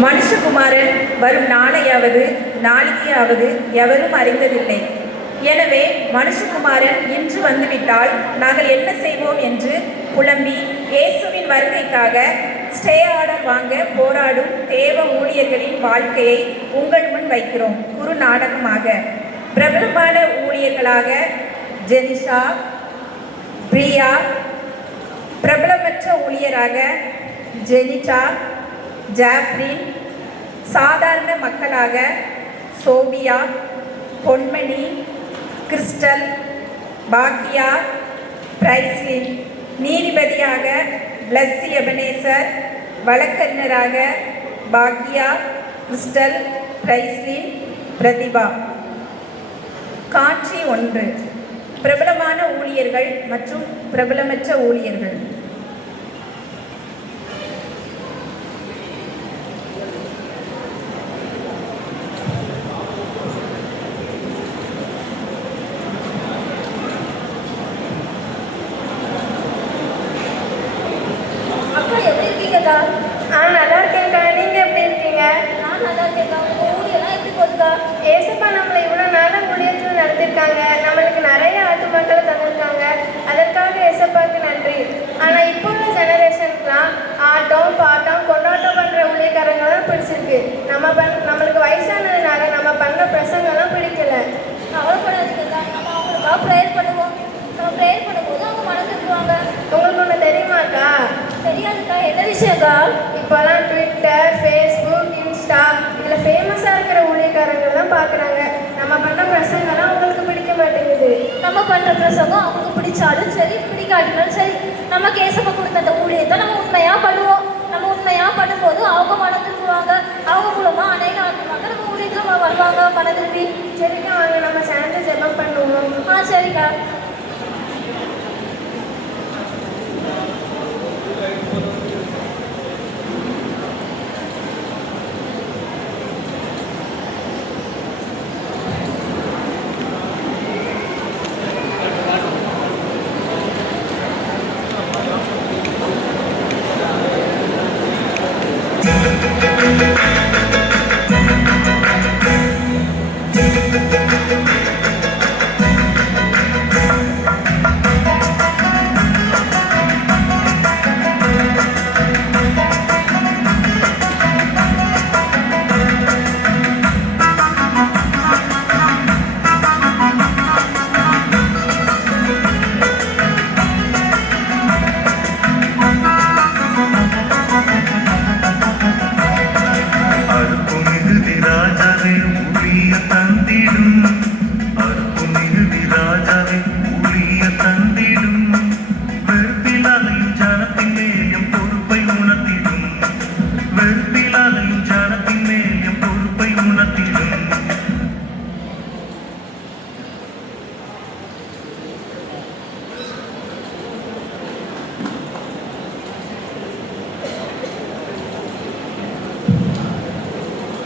மனுஷகுமாரன் வரும் நாளையாவது எவரும் அறிந்ததில்லை. எனவே மனுஷகுமாரன் இன்று வந்துவிட்டால் நாங்கள் என்ன செய்வோம் என்று புலம்பி இயேசுவின் வருகைக்காக ஸ்டே ஆர்டர் வாங்க போராடும் தேவ ஊழியர்களின் வாழ்க்கையை உங்கள் முன் வைக்கிறோம். குறு நாடகமாக பிரபலமான ஊழியர்களாக ஜெனிஷா, பிரியா, பிரபலமற்ற ஊழியராக ஜெனிட்டா, ஜாஃப்ரின், சாதாரண மக்களாக சோபியா, பொன்மணி, கிறிஸ்டல், பாக்கியா, பிரைஸ்லின், நீதிபதியாக பிளஸ்ஸி எபனேசர், வழக்கறிஞராக பாக்கியா, கிறிஸ்டல், பிரைஸ்லின், பிரதிபா. காட்சி 1. பிரபலமான ஊழியர்கள் மற்றும் பிரபலமற்ற ஊழியர்கள். நல்லா இருக்கேன்க்கா. நீங்க எப்படி இருக்கீங்க? நான் நல்லா இருக்கேன்க்கா. உங்க ஊழியெல்லாம் எப்படி போகுதுக்கா? ஏசப்பா நம்மளை இவ்வளவு நாள ஊழியத்தில் நடத்திருக்காங்க. நம்மளுக்கு நிறைய ஆத்துமாக்களை தந்திருக்காங்க. அதற்காக ஏசப்பாவுக்கு நன்றி. ஆனா இப்போ உள்ள ஜெனரேஷனுக்குலாம் ஆட்டம் பாட்டம் கொண்டாட்டம் பண்ற ஊழியக்காரங்களாம் பிடிச்சிருக்கு. நம்மளுக்கு வயசானதுனால நம்ம பண்ண பிரசங்கெல்லாம் பிடிக்கல. கவலைப்படாதீங்கக்கா. நம்ம அவங்களுக்காக ப்ரேயர் பண்ணுவோம். நம்ம ப்ரேயர் பண்ணும்போது அவங்க மனதிருக்குவாங்க. உங்களுக்கு ஒன்று தெரியுமாக்கா? தெரியாதுக்கா. என்ன விஷயம்க்கா? இப்போலாம் ட்விட்டர், ஃபேஸ்புக், இன்ஸ்டா இதில் ஃபேமஸாக இருக்கிற ஊழியக்காரங்கள் தான் பார்க்குறாங்க. நம்ம பண்ண பிரசங்கெல்லாம் அவங்களுக்கு பிடிக்க மாட்டேங்குது. நம்ம பண்ணுற பிரசங்கம் அவங்களுக்கு பிடிச்சாலும் சரி பிடிக்காட்டினாலும் சரி நமக்கு ஏசப்பா கொடுத்த அந்த ஊழியத்தை நம்ம உண்மையாக பண்ணுவோம். நம்ம உண்மையாக பண்ணும்போது அவங்க மனதிருக்குவாங்க. அவங்க மூலமாக அநேக ஆத்மாக்கள் நம்ம ஊழியத்தில் வருவாங்க மனதிரும்பி. சரிக்கா, வாங்க நம்ம சேர்ந்து ஜெபம் பண்ணுவோம். சரிக்கா.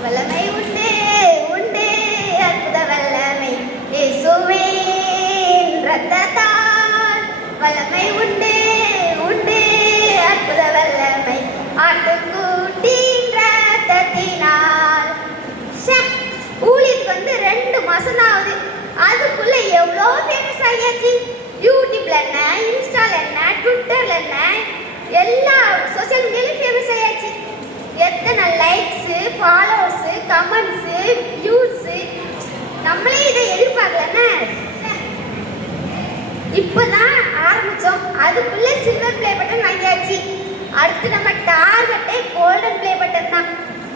வல்லமை உண்டு உண்டு அற்புத வல்லமை இயேசுவின் இரத்தத்தால். வல்லமை உண்டு உண்டு அற்புத வல்லமை ஆட்டுக்குட்டியின் இரத்தத்தினால். ஊழியத்துக்கு வந்து 2 மாசம் தான் ஆகுது. அதுக்குள்ள எவ்வளோ ஃபேமஸ் ஆகியாச்சு. யூடியூப்ல என்ன, இன்ஸ்டால என்ன, ட்விட்டர்ல என்ன, எல்லா சோசியல் மீடியாலையும் ஃபேமஸ் ஆயாச்சு. எத்தனை லைக்ஸு, ஃபாலோவர்ஸு, கமெண்ட்ஸு, வியூஸு. நம்மளே இதை எதிர்பார்க்கலன்னு இப்போதான் ஆரம்பித்தோம். அதுக்குள்ளே சில்வர் ப்ளே பட்டன் வாங்கியாச்சு. அடுத்து நம்ம டார்கெட்டே கோல்டன் ப்ளே பட்டன் தான்.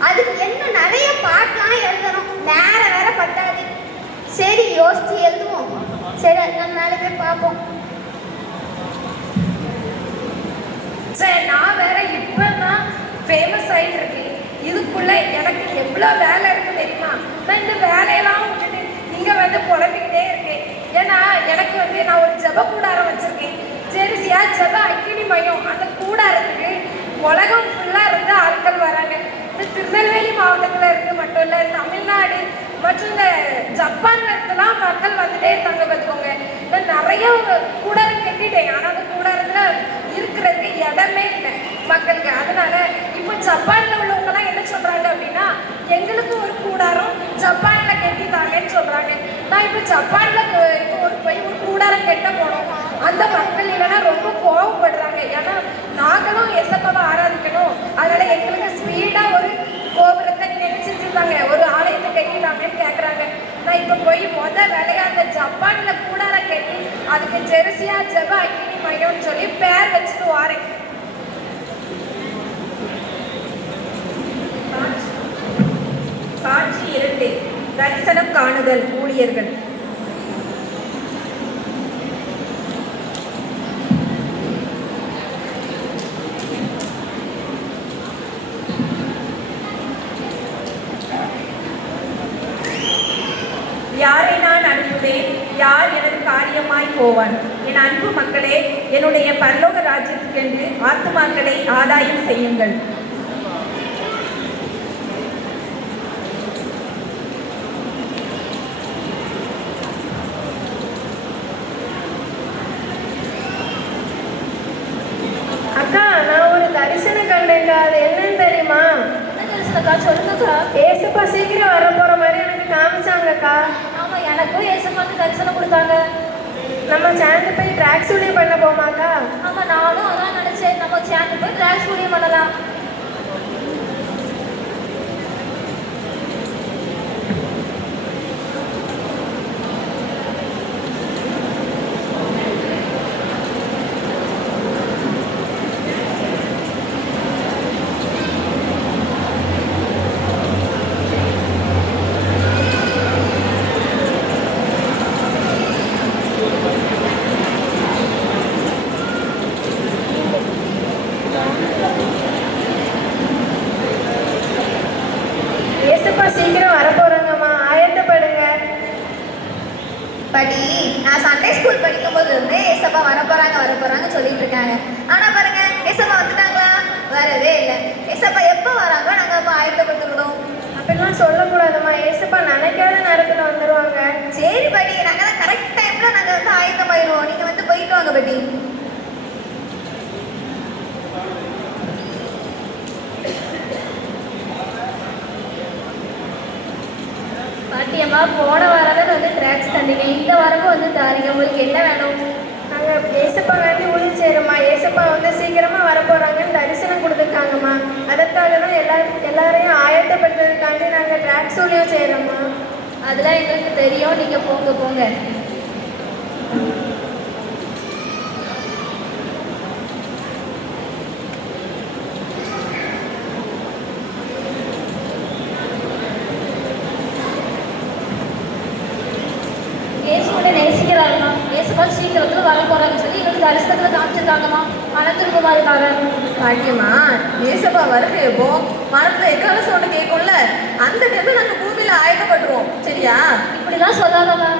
அதுக்கு இன்னும் நிறைய பாட்டெலாம் எழுதணும். நேரம் வேற பத்தாது. சரி, யோசிச்சு எழுதுவோம். சரி, நம்ம நாளைக்கு பார்ப்போம். சரி, நான் வேற இப்போதான் ஃபேமஸ் ஆகிட்டு இருக்கேன். இதுக்குள்ளே எனக்கு எவ்வளோ வேலை இருக்குது தெரியுமா? நான் இந்த வேலையெல்லாம் விட்டுட்டு இங்கே வந்து புலம்பிக்கிட்டே இருக்கேன். ஏன்னா எனக்கு வந்து நான் ஒரு ஜெப கூடாரம் வச்சுருக்கேன். ஜெருசியா ஜெப அக்கினி மையம். அந்த கூடாரத்துக்கு உலகம் ஃபுல்லாக இருந்து ஆட்கள் வராங்க. இந்த திருநெல்வேலி மாவட்டத்தில் இருந்து மட்டும் இல்லை, தமிழ்நாடு மற்றும் இந்த ஜப்பான்ல இருந்தெல்லாம் மக்கள் வந்துட்டே இருக்காங்க. பார்த்துக்கோங்க, நான் நிறைய கூடாரம் கட்டிட்டேன். ஆனால் அந்த கூடாரத்தில் இருக்கிறதுக்கு இடமே இல்லை மக்களுக்கு. அதனால இப்போ ஜப்பான்ல உள்ளவங்கலாம் என்ன சொல்றாங்க ஜப்பான்ல இப்போ ஒரு கூடாரம் கெட்ட போனோம். அந்த மக்கள் இல்லைன்னா ரொம்ப கோவப்படுறாங்க. ஏன்னா நாங்களும் எசப்பாவை ஆராதிக்கணும், அதனால எங்களுக்கு ஸ்பீடா ஒரு கோபுரத்தை நினைச்சிருக்காங்க, ஒரு ஆலயத்தை கட்டிட்டாங்கன்னு கேட்குறாங்க. நான் இப்போ போய் வேலையா அந்த ஜப்பான்ல கூடாரம் கட்டி அதுக்கு ஜெருசியா ஜெப அக்கினி மையம்னு சொல்லி பேர் வச்சுட்டு வாரேன். காட்சி 2, தரிசனம் காணுதல் ஊழியர்கள். யாரை நான் அனுப்புவேன்? யார் எனது காரியமாய் போவான்? என் அன்பு மக்களே, என்னுடைய பரலோக ராஜ்யத்துக்கென்று ஆத்துமாக்களை ஆதாயம் செய்யுங்கள். அக்கா, நான் ஒரு தரிசனம் கண்டேன்க்கா. அது என்னன்னு தெரியுமா? என்ன தரிசனக்கா? சொல்லுங்கக்கா. ஏசப்பா சீக்கிரம் வர போற மாதிரி எனக்கு காமிச்சாங்கக்கா. ஆமா, எனக்கும் ஏசப்பாக்கு தரிசனம் கொடுத்தாங்க. நம்ம சேர்ந்து போய் ட்ராக்ஸ் ஊழியம் பண்ண போமாக்கா? ஆமா, நானும் அதான் நினைச்சேன். நம்ம சேர்ந்து போய் டிராக்ஸ் ஊழியம் பண்ணலாம். ஏசப்பா சீக்கிரம் வர போறாங்கம்மா, ஆயத்தப்படுங்க. படி, நான் சண்டே ஸ்கூல் படிக்கும் போது இருந்து ஏசப்பா வர போறாங்க சொல்லிட்டு இருக்காங்க. ஆனா பாருங்க, ஏசப்பா வந்துட்டாங்களா? வரவே இல்லை. ஏசப்பா எப்போ வராங்களோ நாங்க அப்போ ஆயத்தப்பட்டுக்கணும். அப்படிலாம் சொல்லக்கூடாதும்மா. ஏசப்பா நினைக்காத நேரத்துல வந்துருவாங்க. சரி படி, நாங்க தான் கரெக்ட் டைம்ல நாங்க வந்து ஆயத்தமாயிருவோம். நீங்க வந்து போயிட்டு வாங்க படி. பாட்டியம்மா, போன வாரமே வந்து டிராக்ஸ் தந்தீங்க, இந்த வாரமும் வந்து தாரீங்க. உங்களுக்கு என்ன வேணும்? நாங்க ஏசப்பா வேண்டி ஊழியம் செய்யறோம்மா. ஏசப்பா வந்து சீக்கிரமா வர போறாங்கன்னு தரிசனம் கொடுத்துருக்காங்கம்மா. அதற்காக தான் எல்லாரையும் ஆயத்தப்படுத்துறதுக்காண்டி நாங்க ட்ராக்ஸ் ஊழியம் செய்யறோம்மா. அதெல்லாம் எங்களுக்கு தெரியும். நீங்க போங்க போங்க. இயேசுவை நேசிக்கிறாங்கம்மா. இயேசுப்பா சீக்கிரத்துல வர போறாங்கன்னு சொல்லி எங்களுக்கு தரிசனத்துல காமிச்சிருக்காங்கம்மா. அனந்தகுமாரிக்காரன். பாட்டியம்மா, ஏசப்பா வருகையப்போ மரத்துல எக்கால சவுண்டு கேட்கும்ல, அந்த டைம்ல நாங்க பூமியில ஆயத்தப்பட்டுருவோம். சரியா? இப்படிலாம் சொல்லாதம்மா.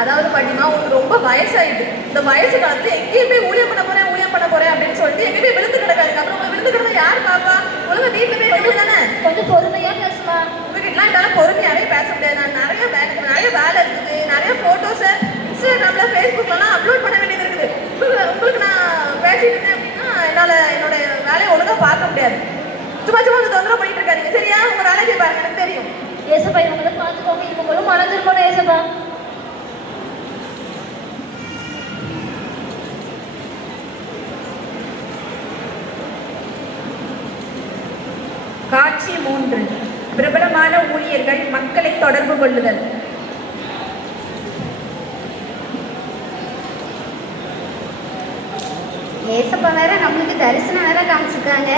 அதாவது பாட்டிமா, உங்களுக்கு ரொம்ப வயசாயிட்டு, இந்த வயசு காலத்துல எங்கேயும் போய் ஊழியம் பண்ண போறேன் அப்படின்னு சொல்லிட்டு எங்கேயும் போய் விழுந்து கிடக்காதுங்க. அப்புறம் உங்களை விழுந்து கிடந்தா யார் பாப்பா? ஒழுங்கா வீட்டுல போய் இருக்க தானே. கொஞ்சம் பொறுமையா பேசுமா. உங்ககிட்டலாம் என்னால பொறுமையாவே பேச முடியாது. நான் நிறைய வேலை இருக்குது, நிறைய போட்டோஸ் இன்ஸ்டாகிராம்ல ஃபேஸ்புக்லாம் அப்லோட் பண்ண வேண்டியது இருக்குது. உங்களுக்கு நான் பேசிட்டு இருந்தேன் அப்படின்னா என்னால என்னோட வேலையை ஒழுங்கா பார்க்க முடியாது. சும்மா வந்து தொந்தரவு பண்ணிட்டு இருக்காதீங்க. சரியா? உங்க வேலையை போய் பாருங்க, எனக்கு தெரியும். ஏசப்பா இவங்களை பார்த்துக்கோங்க. இவங்களும் மனதிருக்கணும் ஏசப்பா. காட்சி 3, பிரபலமான ஊழியர்கள் மக்களை தொடர்பு கொள்ளுதல். ஏசப்பா வேற நம்மளுக்கு தரிசனம் வேற காமிச்சிருக்காங்க.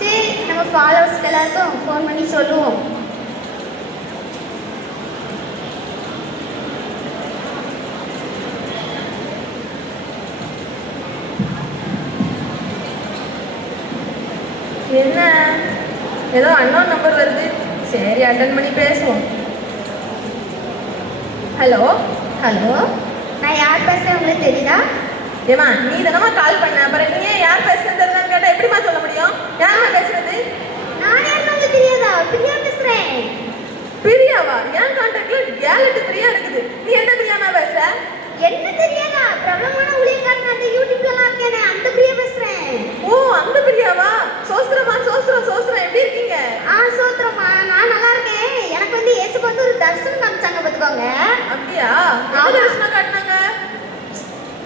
சரி, நம்ம ஃபாலோவர்ஸ்க்கு எல்லாருக்கும் ஃபோன் பண்ணி சொல்லுவோம். என்ன ஏதோ அன்னோன் நம்பர் வருது. சரி, அட்டன் பண்ணி பேசுவோம். ஹலோ. நான் யார் பேசுறேன் உங்களுக்கு தெரியுதா? ஏமா, நீ தானமா கால் பண்ண, அப்புறம் நீ யார் பேசுறது தெரியுதான்னு கேட்டா எப்படிமா சொல்ல முடியும்? யாருமா பேசுறது? நான் யாருன்னு உங்களுக்கு தெரியாதா? பிரியா பேசுறேன். பிரியாவா? என் கான்டாக்ட்ல 7-8 பிரியா இருக்குது. நீ எந்த பிரியாமா பேசுற? என்ன தெரியாதா? பிரபலமான ஊழியக்காரன் அந்த யூடியூப்லலாம் இருக்கேனே, அந்த பிரியா பேசுறேன். ஓ, அந்த பிரியாவா? சோஸ்திரமா, சோஸ்திரம் எப்படி இருக்கீங்க? சோத்திரமா, நான் நல்லா இருக்கேன். எனக்கு வந்து ஏசப்பா வந்து ஒரு தரிசனம் காமிச்சாங்க பார்த்துக்கோங்க. அப்படியா? அப்படியா? என்ன தரிசனம் காட்டினாங்க?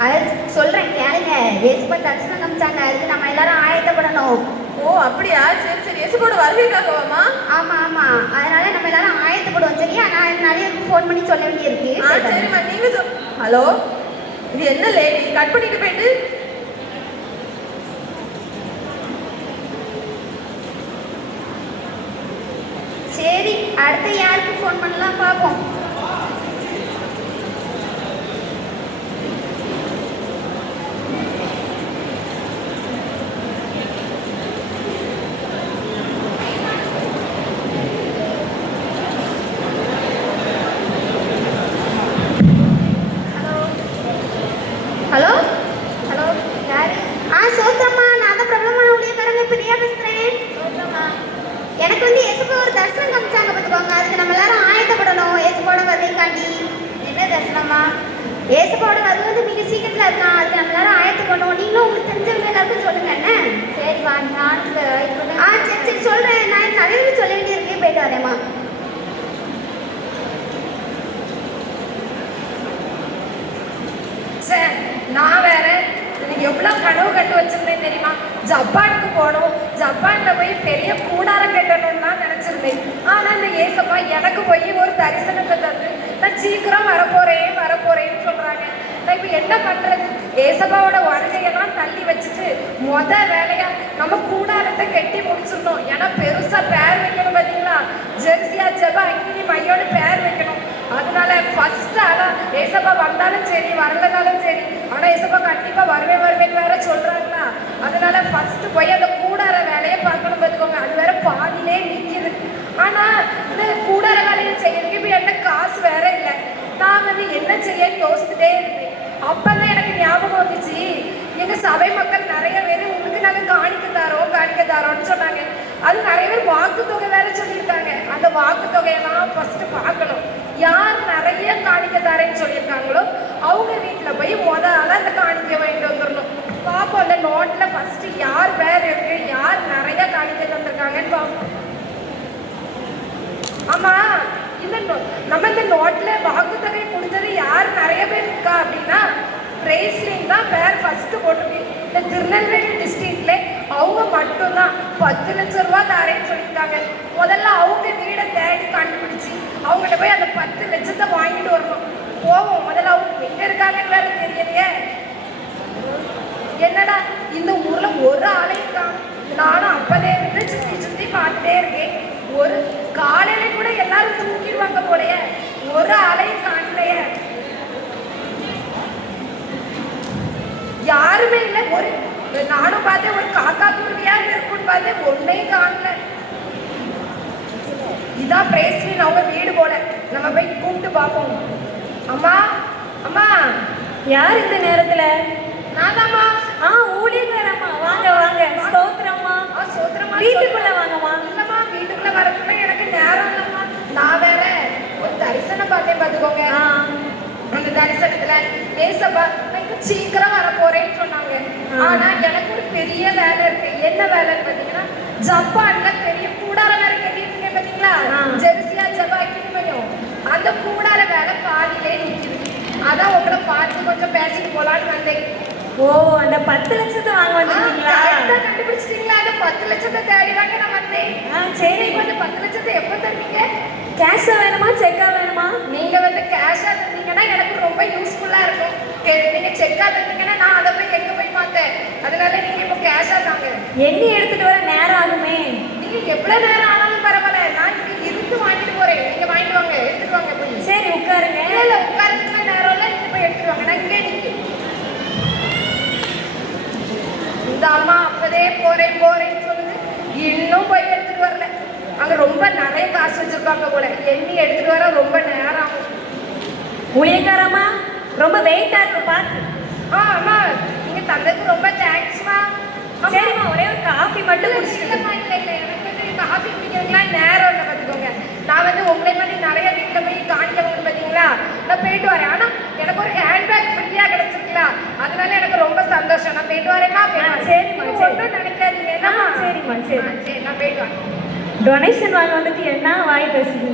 அது சொல்றேன் கேளுங்க. ஏசுப்பா தரிசனம் காமிச்சாங்க. அதுக்கு நம்ம எல்லாரும் ஆயத்தப்படணும். ஓ அப்படியா? சரி சரி. இயேசுவோட வருகைக்காகவாமா? ஆமா ஆமா, அதனால நம்ம எல்லாரும் ஆயத்தப்படுவோம். சரியா? நான் நிறைய ஃபோன் பண்ணி சொல்ல வேண்டியிருக்கு. சரிம்மா. நீங்க ஹலோ, இது என்ன லேடி கட் பண்ணிட்டு போயிட்டு? சரி, அடுத்து யாருக்கு ஃபோன் பண்ணலாம் பார்ப்போம். ஹலோ ஹலோ, யாரு? சோத்ரம்மா, நான் தான் பிரபலமான ஊழியக்காரங்க பிரியா பேசுகிறேன். சோத்ரம்மா, எனக்கு வந்து ஏசுப்பா ஒரு தரிசனம் காமிச்சாங்க பார்த்துக்கோங்க. அதுக்கு நம்ம எல்லாரும் ஆயத்தப்படணும். ஏசுப்பாவோட வருகைக்காண்டி. என்ன தரிசனமா? ஏசுப்பாவோட வருகை வந்து மிக சீக்கிரத்தில் இருக்கான். அதுக்கு நம்ம எல்லாரும் ஆயத்தப்படணும். நீங்களும் உங்களுக்கு தெரிஞ்சவங்க எல்லாருக்கும் சொல்லுங்க. என்ன? சரிம்மா, நான் சரி சரி சொல்கிறேன். நான் நிறைய பேர் சொல்ல வேண்டியிருக்கு. போயிட்டு வரேம்மா. சரி, நான் வேற எவ்வளோ கனவு கட்டு வச்சிருந்தேன் தெரியுமா? ஜப்பானுக்கு போகணும், ஜப்பானில் போய் பெரிய கூடாரம் கட்டணும்னு தான் நினச்சிருந்தேன். ஆனால் இந்த ஏசப்பா எனக்கு போய் ஒரு தரிசனத்தை தந்து நான் சீக்கிரம் வரப்போறேன்னு சொல்கிறாங்க. நான் இப்போ என்ன பண்ணுறது? ஏசப்பாவோட வருகையெல்லாம் தள்ளி வச்சுட்டு வேலையாக நம்ம கூடாரத்தை கட்டி முடிச்சிடணும். ஏன்னா பெருசாக பேர் வைக்கணும் பார்த்தீங்களா? ஜெர்சியா ஜெபா அக்கினி மையோடு பேர் வைக்கணும். அதனால ஃபர்ஸ்ட் ஆனால் ஏசப்பா வந்தாலும் சரி வரலனாலும் சரி, ஆனால் ஏசப்பா கண்டிப்பாக வருவேன்னு வேற சொல்கிறாங்களா? அதனால ஃபர்ஸ்ட் போய் அந்த கூடார வேலையை பார்க்கணும் பார்த்துக்கோங்க. அது வேற பாதியிலே நிற்கிது. ஆனால் இந்த கூடார வேலையை செய்யறதுக்கு இப்போ என்ன காசு வேற இல்லை. நான் வந்து என்ன செய்யன்னு யோசிச்சுட்டே இருந்தேன். அப்போ தான் எனக்கு ஞாபகம் வந்துச்சு, எங்கள் சபை மக்கள் நிறைய பேர் உங்களுக்கு நாங்கள் காணிக்க தரோம்னு சொன்னாங்க. அது நிறைய பேர் வாக்கு தொகை வேற சொல்லியிருக்காங்க. அந்த வாக்கு தொகையெல்லாம் ஃபர்ஸ்ட் பார்க்கணும். யார் நிறைய காணிக்க தரேன்னு சொல்லியிருக்காங்களோ அவங்க வீட்டில் போய் முதல்ல அந்த காணிக்க வாங்கிட்டு வந்துடணும். பார்ப்போம் அந்த நோட்டில் ஃபர்ஸ்ட் யார் பேர் இருக்கு, யார் நிறைய காணிக்க தந்திருக்காங்கன்னு பார்ப்போம். ஆமாம், நம்ம இந்த நோட்டில் வாக்கு தொகை கொடுத்தது யார் நிறைய பேர் இருக்கா அப்படின்னா பிரேஸ்லின் தான் பேர் ஃபர்ஸ்ட் போட்டிருக்கு. இந்த திருநெல்வேலி டிஸ்ட்ரிக்ட்ல அவங்க மட்டும்தான் 10 லட்சம் ரூபா தரேன்னு சொல்லியிருக்காங்க. முதல்ல அவங்க வீடை தேடி கண்டுபிடிச்சி அவங்கள்ட்ட போய் அந்த 10 லட்சத்தை வாங்கிட்டு வரணும். போவோம், முதல்ல அவங்க எங்க இருக்காங்கன்னு வேற தெரியலையே. என்னடா இந்த ஊர்ல ஒரு ஆளையும் காணும். நானும் அப்பதே இருந்து சுத்தி பார்த்துட்டே இருக்கேன். ஒரு காலையில கூட எல்லாரும் தூக்கிடுவாங்க போலையே, ஒரு ஆளையும் காணலையே. யாருமே இல்லை. நானும் பார்த்தேன், ஒரு காக்கா குருவியா இருக்குன்னு பார்த்தேன், ஒன்னையும் காணல. இதான் பிரேஸ்லின் அவங்க வீடு போல. நம்ம போய் கூப்பிட்டு பார்ப்போம். அம்மா அம்மா, யார் இந்த நேரத்துல? நாதாம்மா. ஊழியக்காரம்மா, வாங்க வாங்க. ஸ்தோத்திரம்மா. சோத்திரமா. வீட்டுக்குள்ள வாங்கம்மா. இல்லம்மா, வீட்டுக்குள்ள வரதுக்குள்ள எனக்கு நேரம் இல்லம்மா. நான் வேற ஒரு தரிசனம் பார்த்தேன் பார்த்துக்கோங்க. அந்த தரிசனத்துல ஏசப்பா நான் இப்போ சீக்கிரம் வரப்போறேன்னு சொன்னாங்க. ஆனா எனக்கு ஒரு பெரிய வேலை இருக்கு. என்ன வேலைன்னு பார்த்தீங்கன்னா, ஜப்பான்ல பெரிய கூடார வேலை கட்டிட்டு இருக்கேன் பார்த்தீங்களா? ஜெர்சியா ஜெபா அக்கினி மையம். அந்த கூடார வேலை பாதியிலே நிற்குது. அதான் உங்களை பார்த்து கொஞ்சம் பேசிட்டு போலான்னு வந்தேன். ஓ, அந்த 10 லட்சத்தை வாங்க வந்துருக்கீங்களா? கண்டுபிடிச்சிட்டீங்களா? அந்த 10 லட்சத்தை தேடி தாங்க நான் வந்தேன். சரி, இப்போ அந்த 10 லட்சத்தை எப்போ தருவீங்க? கேஷா வேணுமா செக்கா வேணுமா? நீங்க வந்து கேஷா தந்தீங்கன்னா எனக்கு ரொம்ப யூஸ்ஃபுல்லா இருக்கும். நீங்க செக்கா தந்தீங்கன்னா நான் அதை போய் எங்க போய் பார்த்தேன். அதனால நீங்க இப்போ கேஷா தாங்க. எண்ணி எடுத்துட்டு வர நேரம் ஆகுமே. நீங்க எவ்வளவு நேரம் ஆனாலும் பரவாயில்ல, நான் இங்க இருந்து வாங்கிட்டு போறேன். நீங்க வாங்கிட்டு வாங்க, எடுத்துட்டு வாங்க போய். சரி, உட்காருங்க. இல்ல உட்காரதுக்கு நேரம் இல்லை, நீங்க போய் எடுத்துட்டு வாங்க. நான் இங்கே நிற்க. இந்த அம்மா அப்பதே போறேன்னு சொல்லுது, இன்னும் போய் எடுத்துட்டு வரல. அங்க ரொம்ப நிறைய காசு வச்சிருப்பாங்க போல, எண்ணி எடுத்துட்டு வர ரொம்ப நேரம் ஆகும். ஊழியக்காரம்மா, ரொம்ப வெயிட்டா இருக்கு பார்த்து. அம்மா, நீங்க தந்ததுக்கு ரொம்ப தேங்க்ஸ்மா. சரிம்மா, ஒரே ஒரு காஃபி மட்டும் குடிச்சிட்டு. இல்லம்மா, இல்லை எனக்கு வந்து காஃபி குடிக்கிறதுக்குலாம் நேரம் இல்லை பார்த்துக்கோங்க. நான் வந்து உங்களை மாதிரி நிறைய வீட்டில் போய் காணிக்க போகணும் பார்த்தீங்களா? நான் போயிட்டு வரேன். ஆனால் எனக்கு ஒரு ஹேண்ட்பேக் ஃப்ரீயாக கிடச்சிருக்கா, அதனால எனக்கு ரொம்ப சந்தோஷம். நான் போயிட்டு வரேன்னா. சரிம்மா, ஒன்றும் நினைக்காதீங்க. என்னம்மா? சரிம்மா, சரி சரி, நான் போயிட்டு வரேன். டொனேஷன் வாங்க வந்துட்டு என்ன வாய் பேசுது?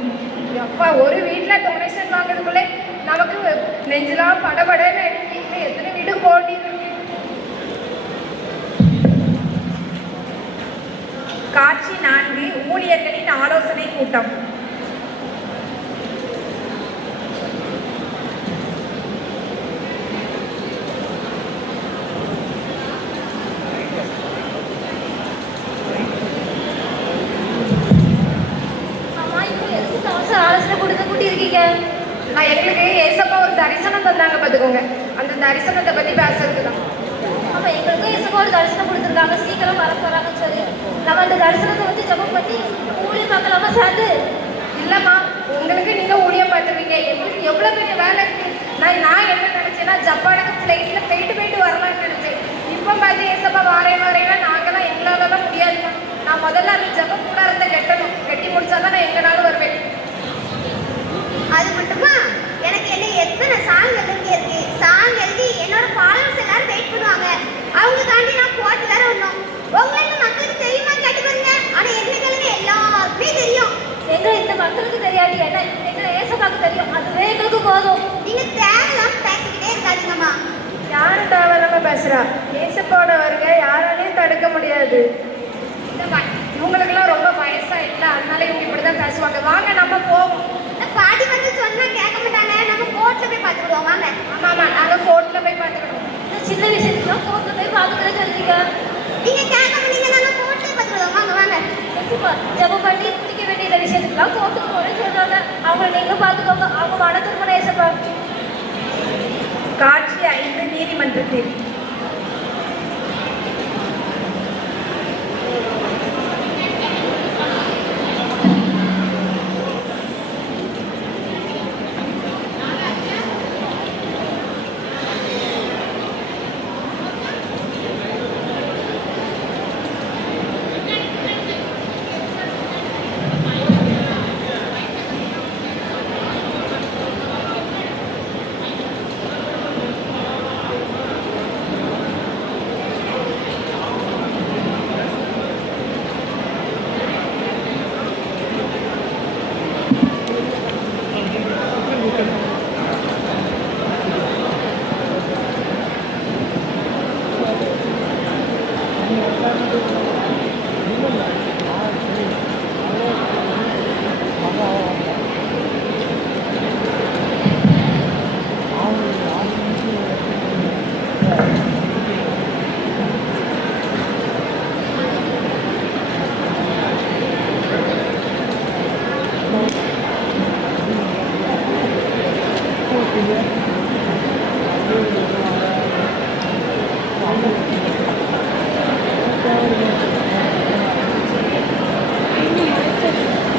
அப்பா, ஒரு வீட்டில் டொனேஷன் வாங்குறதுக்குள்ளே நமக்கு நெஞ்செல்லாம் படபடன்னு அடிக்கி எத்தனை வீடு போட்டி இருக்கு. காட்சி 4 ஊழியர்களின் ஆலோசனை கூட்டம். ஆமா, இப்போ எதுக்கு தாமசம் ஆலோசனை கொடுத்து கூட்டியிருக்கீங்க? நான் எங்களுக்கு ஏசப்பா ஒரு தரிசனம் தந்தாங்க பார்த்துக்கோங்க. அந்த தரிசனத்தை பற்றி பேசுறதுக்கு தான். ஆமா, எங்களுக்கும் இயேசுப்பா ஒரு தரிசனம் கொடுத்துருக்காங்க, சீக்கிரம் வர போறாங்கன்னு சொல்லி. நம்ம அந்த தரிசனத்தை வச்சு ஜெபம் பண்ணி ஊழியம் பார்க்கலாமா சேர்ந்து? இல்லைம்மா, உங்களுக்கு நீங்கள் ஊழியம் பார்த்துருவீங்க, எங்களுக்கு எவ்வளோ பெரிய வேலை இருக்கு. நான் என்ன நினச்சேன்னா ஜப்பானுக்கு ஃப்ளைட்டில் போயிட்டு வரலாம்னு நினச்சேன். இப்போ பார்த்து ஏசப்பா வாரேன்னா நாங்களாம் எங்களாலலாம் முடியாதுமா. நான் முதல்ல அந்த ஜப்ப கூடாரத்தை கட்டி முடிச்சாதான் நான் எங்கனாலும் வருவேன். அது மட்டுமா, எனக்கு என்ன எத்தனை சாங் எழுதி இருக்கு. சாங் எழுதி என்னோட ஃபாலோவர்ஸ் எல்லாரும் வெயிட் பண்ணுவாங்க. அவங்க தாண்டி நான் போட்டு வேற ஒண்ணும். உங்களுக்கு மக்களுக்கு தெரியுமா கேட்டு பாருங்க. ஆனா எங்களுக்கு எல்லாருக்குமே தெரியும். எங்க இந்த மக்களுக்கு தெரியாட்டி என்ன, எங்களை ஏசப்பாக்கு தெரியும், அதுவே எங்களுக்கு போதும். நீங்க தேவையில்லாம பேசிக்கிட்டே இருக்காதீங்கம்மா. யாரு தேவையில்லாம பேசுறா? ஏசப்பாவோட வருகை யாராலையும் தடுக்க முடியாது. இல்லைம்மா, இவங்களுக்கெல்லாம் ரொம்ப வயசாயிட்டல, அதனால இவங்க இப்படி தான் பேசுவாங்க. வாங்க நம்ம போவோம். இந்த பாட்டி வந்து சொன்னா கேட்க மாட்டாங்க. நம்ம கோர்ட்ல போய் பார்த்துக்கிடுவோம் வாங்க. ஆமாம்மா, நாங்கள் கோர்ட்டில் போய் பார்த்துக்கணும். இந்த சின்ன விஷயத்துக்குலாம் கோர்ட்ல போய் பார்த்துக்கிறேன்னு சொல்றீங்க. நீங்க கேட்க மாட்டீங்க, நாங்க கோர்ட்ல பார்த்துக்கிடுவோம் வாங்க வாங்க. ஏசப்பா ஜெபம் பண்ணி குடிக்க வேண்டிய விஷயத்துக்குலாம் கோர்ட்டுக்கு போறேன்னு சொல்றாங்க. அவங்களை நீங்க பார்த்துக்கோங்க, அவங்க மன திருமணம் ஏசப்பா. காட்சி 5 நீதிமன்றத்தில்.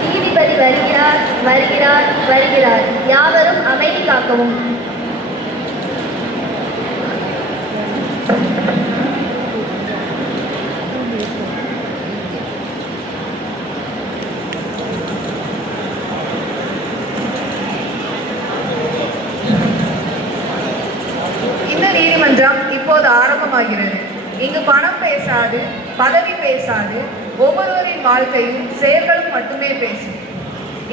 நீதிபதி வருகிறார், வருகிறார், வருகிறார். யாவரும் அமைதி காக்கவும். இந்த நீதிமன்றம் இப்போது ஆரம்பமாகிறது. இங்கு பணம் பேசாது, பதவி பேசாது, ஒவ்வொருவரின் வாழ்க்கையும் செயல்களும் மட்டுமே பேசும்.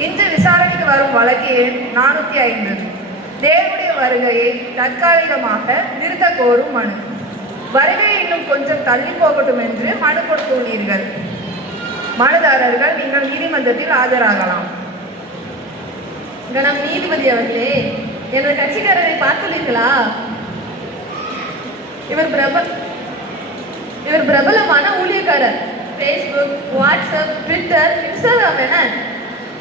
இன்று விசாரணைக்கு வரும் வழக்கு எண் 450. தேவனுடைய வருகையை தற்காலிகமாக நிறுத்த கோரும் மனு. வருகை இன்னும் கொஞ்சம் தள்ளி போகட்டும் என்று மனு கொடுத்துள்ளீர்கள். மனுதாரர்கள் நீங்கள் நீதிமன்றத்தில் ஆஜராகலாம். கணம் நீதிபதி அவர்களே, எனது கட்சிக்காரரை பார்த்துள்ளீர்களா? இவர் பிரபலமான ஊழியக்காரர். ஃபேஸ்புக், வாட்ஸ்அப், ட்விட்டர், இன்ஸ்டாகிராம் என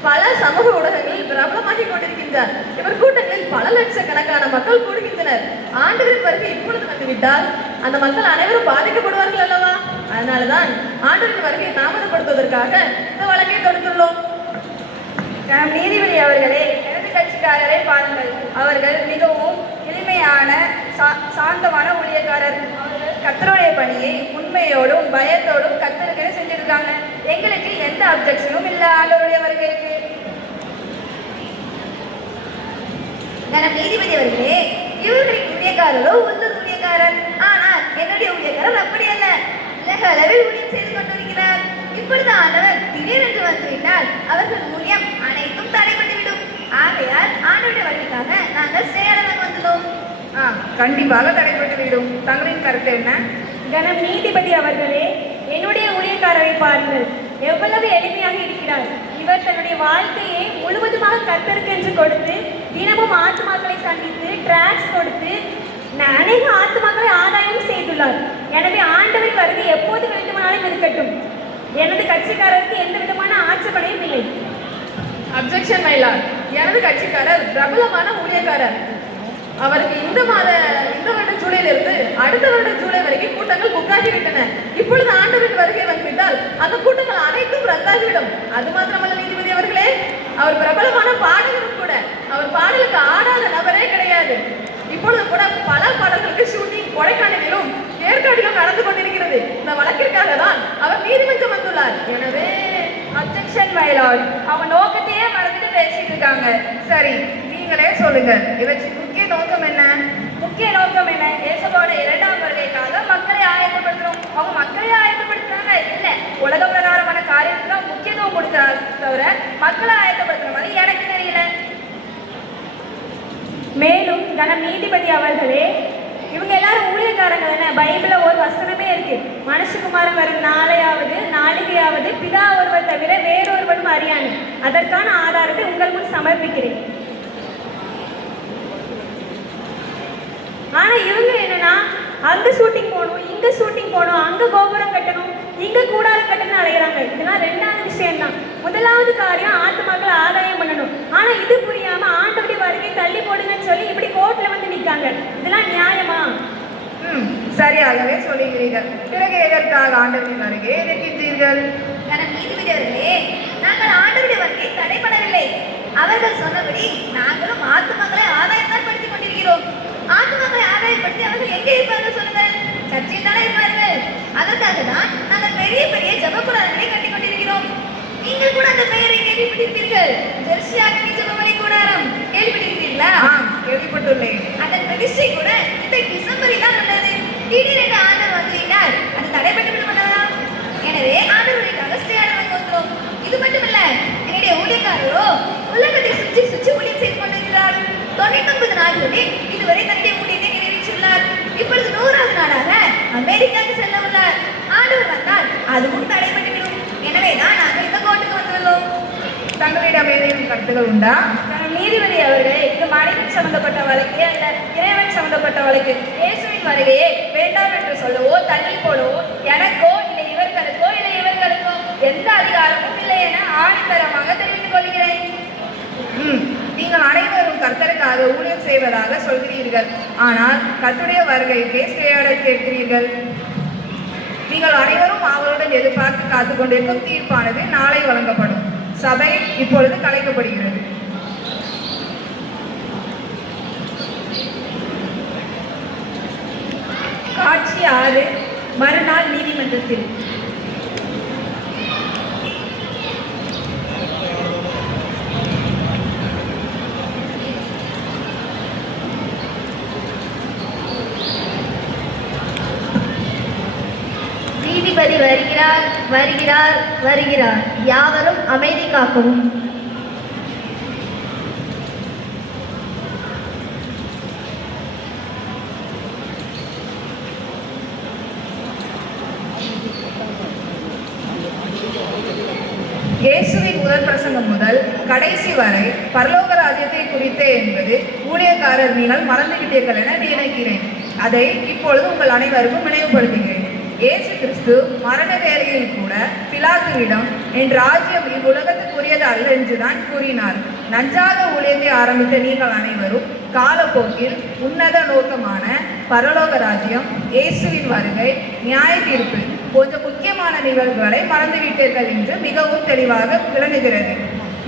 பல சமூக ஊடகங்களில் பிரபலமாகி கொண்டிருக்கின்றார். இவர் கூட்டங்களில் பல லட்சக்கணக்கான மக்கள் கூடுகின்றனர். ஆண்டவரின் வருகை இப்பொழுது வந்துவிட்டால் அந்த மக்கள் அனைவரும் பாதிக்கப்படுவார்கள் அல்லவா? அதனால்தான் ஆண்டவரின் வருகையை தாமதப்படுத்துவதற்காக இந்த வழக்கை தொடுத்துள்ளோம். நீதிபதி அவர்களே, எனது கட்சிக்காரரை பாருங்கள். அவர்கள் மிகவும் எளிமையான சாந்தமான ஊழியக்காரர். அவர்கள் கர்த்தருடைய பணியை உண்மையோடும் பயத்தோடும் கர்த்தருக்கு செஞ்சிருக்காங்க. எங்களுக்கு எந்த அப்ஜெக்ஷனும் இல்லை ஆண்டவருடைய வருகைக்கு. நீதிபதி அவர்களே, இவருடைய ஊழியக்காரரோ உள்ளூர் ஊழியக்காரர். ஆனால் என்னுடைய ஊழியக்காரர் அப்படி அல்ல, உலக அளவில் ஊழியம் செய்து கொண்டிருக்கிறார். இப்பொழுது ஆண்டவர் திடீரென்று வந்துவிட்டால் அவர்கள் ஊழியம் அனைத்தும் தடைபட்டுவிடும். ஆகையால் ஆண்டவருடைய வருகைக்காக நாங்கள் கண்டிப்பாக தடைபட்டுவிடும். தங்களின் கருத்து என்ன? கனம் நீதிபதி அவர்களே, என்னுடைய ஊழியக்காரரை பாருங்கள், எவ்வளவு எளிமையாக இருக்கிறார். இவர் தன்னுடைய வாழ்க்கையை முழுவதுமாக கர்த்தருக்கென்று கொடுத்து தினமும் ஆத்துமாக்களை சந்தித்து டிராக்ஸ் கொடுத்து அநேக ஆத்துமாக்களை ஆதாயம் செய்துள்ளார். எனவே ஆண்டவரின் வருகை எப்போது வேண்டுமானாலும் இருக்கட்டும். எனது கட்சிக்காரருக்கு எந்த விதமான ஆட்சேபனையும் இல்லை. Objection Mylar. எனது கட்சிக்காரர் பிரபலமான ஊழியக்காரர். அவருக்கு இந்த வருடம் ஜூலையிலிருந்து அடுத்த வருடம் ஜூலை வரைக்கும் கூட்டங்கள் புக்காகிவிட்டன. இப்பொழுது ஆண்டவரின் வருகை வந்துவிட்டால் அந்த கூட்டங்கள் அனைத்தும் ரத்தாகிவிடும். அது மாத்திரமல்ல நீதிபதி அவர்களே, அவர் பிரபலமான பாடகரும் கூட. அவர் பாடலுக்கு ஆடாத நபரே கிடையாது. இப்பொழுது கூட பல பாடல்களுக்கு ஷூட்டிங் கொடைக்கானலிலும் ஏற்காட்டிலும் நடந்து கொண்டிருக்கிறது. இந்த வழக்கிற்காக தான் அவர் நீதிமன்றம் வந்துள்ளார். எனவே அப்ஜெக்ஷன் மைலார்ட். அவன் நோக்கத்தையே மறந்துட்டு பேசிட்டு இருக்காங்க. சரி, நீங்களே சொல்லுங்க, இவற்றின் முக்கிய நோக்கம் என்ன? முக்கிய நோக்கம் என்ன? இயேசுவோட 2ஆம் வருகைக்காக மக்களை ஆயத்தப்படுத்தணும். அவங்க மக்களை ஆயத்தப்படுத்துறாங்க இல்ல, உலக பிரகாரமான காரியத்துக்கு தான் முக்கியத்துவம் கொடுக்குறாங்க தவிர மக்களை ஆயத்தப்படுத்துற மாதிரி எனக்கு தெரியல. மேலும் கனம் நீதிபதி அவர்களே, இவங்க எல்லாரும் ஊழியக்காரங்க தானே. பைபிள்ல ஒரு வசனமே இருக்கு, மனுஷகுமாரன் வரும் நாளிகையாவது பிதா ஒருவர் தவிர வேறொருவரும் அறியானு. அதற்கான ஆதாரத்தை உங்கள் முன் சமர்ப்பிக்கிறேன். ஆனா இவங்க என்னன்னா, அங்க ஷூட்டிங் போகணும், இங்க ஷூட்டிங் போகணும், அங்க கோபுரம் கட்டணும், இங்க கூடாரம் கட்டணும்னு அலைகிறாங்க. இதெல்லாம் 2வது விஷயம் தான். முதலாவது காரியம் ஆத்துமாக்களை ஆதாயம் பண்ணணும். ஆனா இது புரியாம ஆண்டவருடைய வருகை தள்ளி போடுங்கன்னு சொல்லி இப்படி கோர்ட்ல வந்து நிற்காங்க. இதெல்லாம் நியாயமா? சரியாகவே சொல்லுகிறீர்கள். பிறகு எதற்காக ஆண்டவரின் வருகை எதிர்க்கின்றீர்கள்? கனம் நீதிபதி அவர்களே, நாங்கள் ஆண்டவருடைய வருகை தடைபடவில்லை. அவர்கள் சொன்னபடி நாங்களும் ஆத்துமக்களை ஆதாயம்தான் படுத்திக் கொண்டிருக்கிறோம். ஆத்துமக்களை ஆதாயப்படுத்தி அவர்கள் எங்கே இருப்பார்கள் சொல்லுங்க? சர்ச்சையில் தானே இருப்பார்கள். அதற்காக தான் நாங்கள் பெரிய பெரிய ஜபக்கூடாரங்களை கட்டிக் கொண்டிருக்கிறோம். நீங்கள் கூட அந்த பெயரை கேள்விப்பட்டிருப்பீர்கள், ஜெர்சியாக்கி ஜபமணி கூடாரம். கேள்விப்பட்டிருக்கிறீர்களா? கேள்விப்பட்டுள்ளேன். அதன் பிரதிஷ்டை கூட இந்த டிசம்பரில் தான் உள்ளது. திடீரென்று ஆண்டவர் வந்துவிட்டார், அது தடைபட்டு விடுமல்லவா? எனவே ஆண்டவருக்காக ஸ்டே ஆர்டர் வந்தோம். இது மட்டுமல்ல, என்னுடைய ஊழியக்காரரோ உலகத்தை சுற்றி சுற்றி ஊழியம் செய்து கொண்டிருக்கிறார். 99 நாட்களில் இதுவரை தன்னுடைய ஊழியத்தை நிறைவேற்றியுள்ளார். இப்பொழுது 100வது நாடாக அமெரிக்காவுக்கு செல்ல உள்ளார். ஆண்டவர் வந்தால் அதுவும் தடைபட்டுவிடும். எனவே தான் நாங்கள் இந்த கோர்ட்டுக்கு வந்துள்ளோம். தங்களிடம் ஏதேனும் கருத்துகள் உண்டா? நீதிபதி அவர்களே, இது மனிதன் சம்பந்தப்பட்ட வழக்கு அல்ல, இறைவன் சம்பந்தப்பட்ட வழக்கு. இயேசுவின் வருகையை வேண்டாம் என்று சொல்லவோ தள்ளி போடவோ எனக்கோ இல்லை இவர்களுக்கோ எந்த அதிகாரமும் இல்லை என ஆணித்தரமாக தெரிவித்துக் கொள்கிறேன். நீங்கள் அனைவரும் கர்த்தருக்காக ஊழியம் செய்வதாக சொல்கிறீர்கள். ஆனால் கர்த்தருடைய வருகைக்கு ஸ்டேயாடர் கேட்கிறீர்கள். நீங்கள் அனைவரும் அவருடன் எதிர்பார்த்து காத்துக் கொண்டிருக்கும் தீர்ப்பானது நாளை வழங்கப்படும். சபை இப்பொழுது கலைக்கப்படுகிறது. காட்சி 6, மறுநாள் நீதிமன்றத்தில். நீதிபதி வருகிறார். யாவரும் அமைதி காக்கவும். இயேசுவின் முதல் பிரசங்கம் முதல் கடைசி வரை பரலோக ராஜ்யத்தை குறித்தே என்பது ஊழியக்காரர் நீங்கள் மறந்துவிட்டீர்கள் என நினைக்கிறேன். அதை இப்பொழுது உங்கள் அனைவருக்கும் நினைவுபடுத்துகிறேன். இயேசு கிறிஸ்து மரண வேளையில் கூட பிலாத்துவிடம் என் ராஜ்யம் இவ்வுலகத்துக்குரியது அல்ல என்றுதான் கூறினார். நஞ்சாத ஊழியத்தை ஆரம்பித்த நீங்கள் அனைவரும் காலப்போக்கில் உன்னத நோக்கமான பரலோக ராஜ்யம், இயேசுவின் வருகை, நியாய தீர்ப்பு போன்ற முக்கியமான நிகழ்வுகளை மறந்துவிட்டீர்கள் என்று மிகவும் தெளிவாக விளங்குகிறது.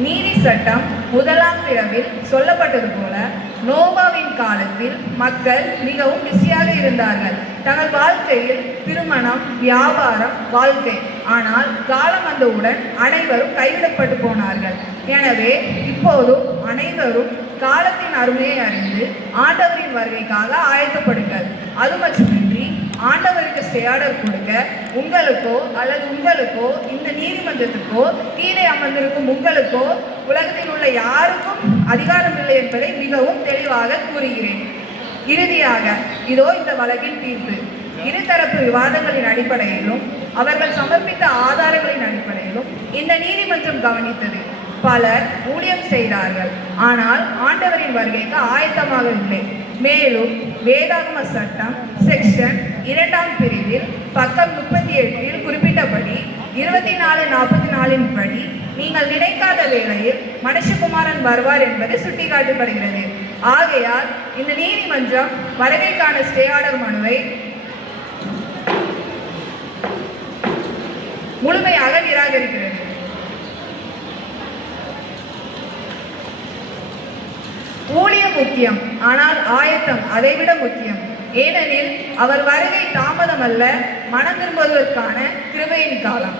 நீதி சட்டம் 1ஆம் பிறவில் சொல்லப்பட்டது போல நோவாவின் காலத்தில் மக்கள் மிகவும் பிஸியாக இருந்தார்கள். தங்கள் வாழ்க்கையில் திருமணம், வியாபாரம், வாழ்க்கை. ஆனால் காலம் வந்தவுடன் அனைவரும் கைவிடப்பட்டு போனார்கள். எனவே இப்போதும் அனைவரும் காலத்தின் அருமையை அறிந்து ஆண்டவரின் வருகைக்காக ஆயத்தப்படுங்கள். அது மட்டுமின்றி ஆண்டவருக்கு ஸ்டேயார்டர் கொடுக்க உங்களுக்கோ இந்த நீதிமன்றத்துக்கோ கீழே அமர்ந்திருக்கும் உங்களுக்கோ உலகத்தில் உள்ள யாருக்கும் அதிகாரம் இல்லை என்பதை மிகவும் தெளிவாக கூறுகிறேன். இறுதியாக இதோ இந்த வழக்கின் தீர்ப்பு. இருதரப்பு விவாதங்களின் அடிப்படையிலும் அவர்கள் சமர்ப்பித்த ஆதாரங்களின் அடிப்படையிலும் இந்த நீதிமன்றம் கவனித்தது. பலர் ஊழியம் செய்தார்கள், ஆனால் ஆண்டவரின் வருகைக்கு ஆயத்தமாக இல்லை. மேலும் வேதாகம சட்டம் செக்ஷன் 2ஆம் பிரிவில் பக்கம் 38 குறிப்பிட்டபடி 24:44 படி நீங்கள் நினைக்காத வேளையில் மனுஷகுமாரன் வருவார் என்பது சுட்டிக்காட்டப்படுகிறது. ஆகையால் இந்த நீதிமன்றம் வருகைக்கான ஸ்டே ஆர்டர் மனுவை முழுமையாக நிராகரிக்கிறது. ஊழியம் முக்கியம், ஆனால் ஆயத்தம் அதைவிட முக்கியம். ஏனெனில் அவர் வருகை தாமதமல்ல, மனம் திரும்புவதற்கான கிருபையின் காலம்.